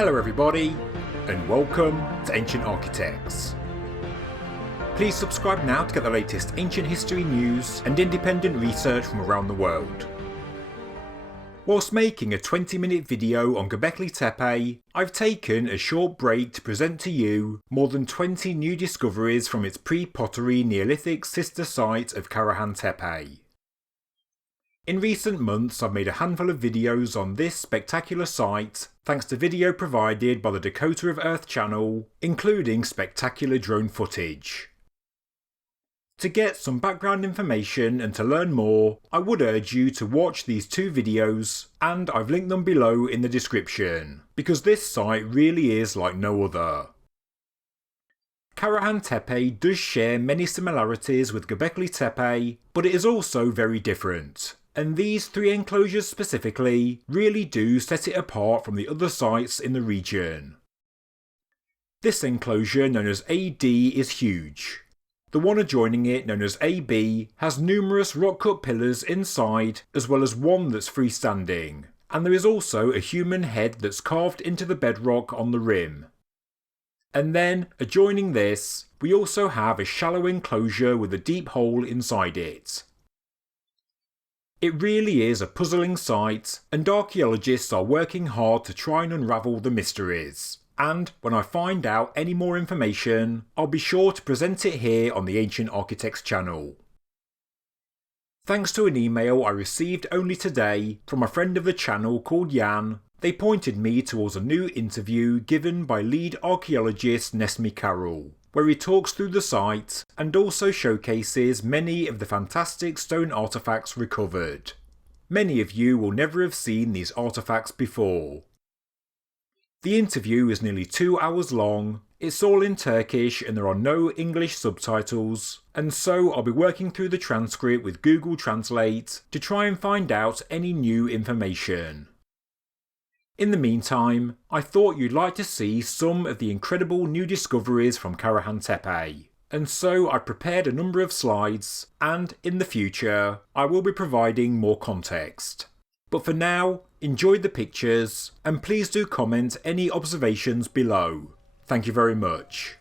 Hello everybody, and welcome to Ancient Architects. Please subscribe now to get the latest ancient history news and independent research from around the world. Whilst making a 20-minute video on Gobekli Tepe, I've taken a short break to present to you more than 20 new discoveries from its pre-Pottery Neolithic sister site of Karahan Tepe. In recent months I've made a handful of videos on this spectacular site thanks to video provided by the Dakota of Earth channel, including spectacular drone footage. To get some background information and to learn more, I would urge you to watch these two videos, and I've linked them below in the description, because this site really is like no other. Karahan Tepe does share many similarities with Gobekli Tepe, but it is also very different, and these three enclosures specifically really do set it apart from the other sites in the region. This enclosure, known as AD, is huge. The one adjoining it, known as AB, has numerous rock-cut pillars inside, as well as one that's freestanding, and there is also a human head that's carved into the bedrock on the rim. And then, adjoining this, we also have a shallow enclosure with a deep hole inside it. It really is a puzzling site, and archaeologists are working hard to try and unravel the mysteries. And when I find out any more information, I'll be sure to present it here on the Ancient Architects channel. Thanks to an email I received only today from a friend of the channel called Jan, they pointed me towards a new interview given by lead archaeologist Nesmi Carroll, where he talks through the site and also showcases many of the fantastic stone artefacts recovered. Many of you will never have seen these artefacts before. The interview is nearly 2 hours long, it's all in Turkish and there are no English subtitles, and so I'll be working through the transcript with Google Translate to try and find out any new information. In the meantime, I thought you'd like to see some of the incredible new discoveries from Karahan Tepe, and so I prepared a number of slides, and in the future I will be providing more context. But for now, enjoy the pictures, and please do comment any observations below. Thank you very much.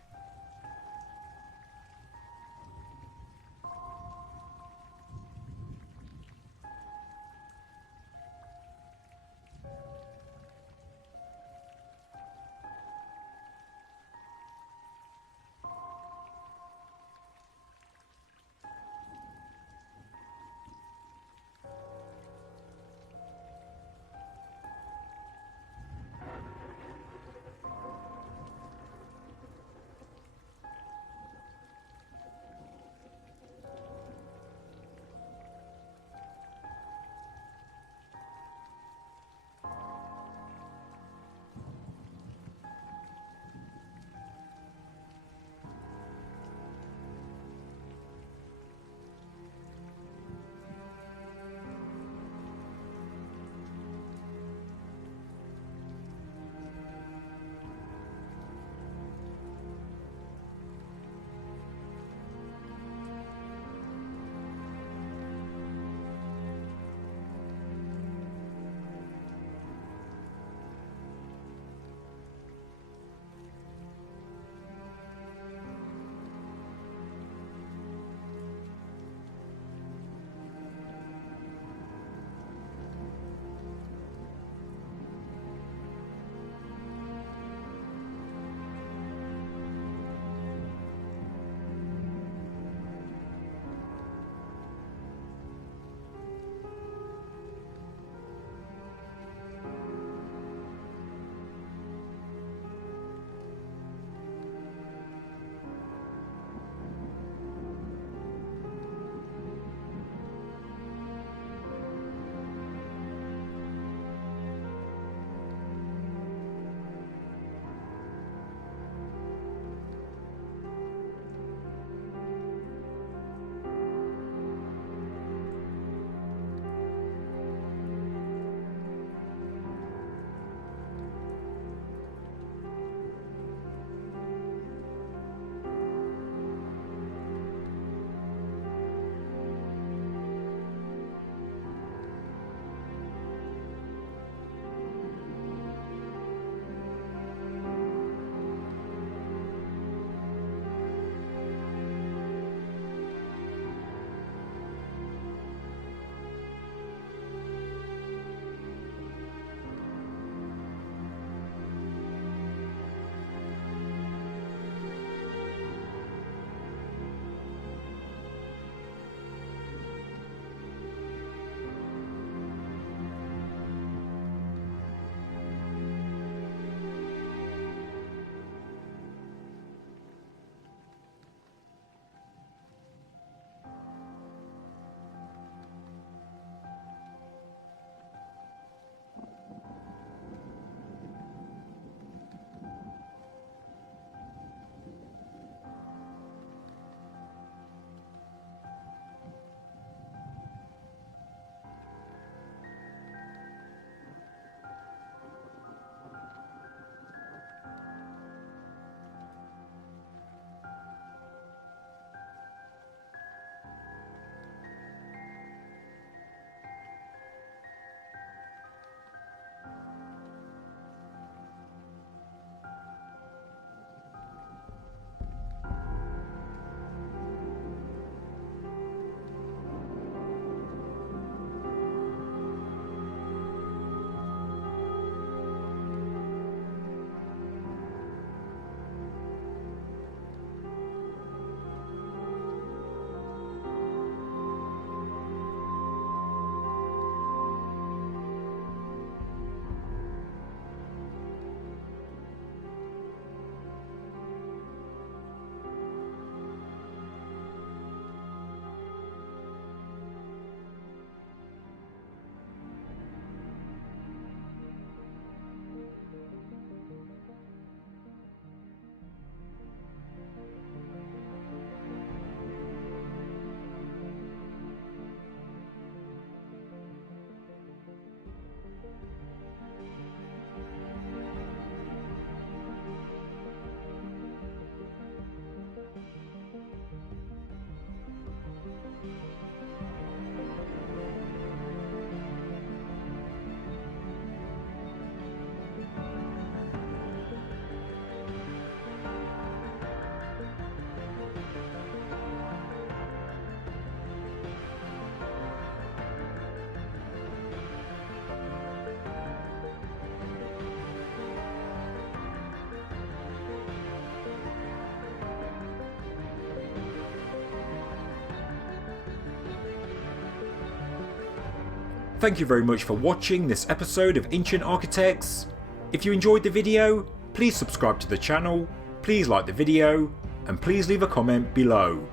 Thank you very much for watching this episode of Ancient Architects. If you enjoyed the video, please subscribe to the channel, please like the video, and please leave a comment below.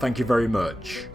Thank you very much.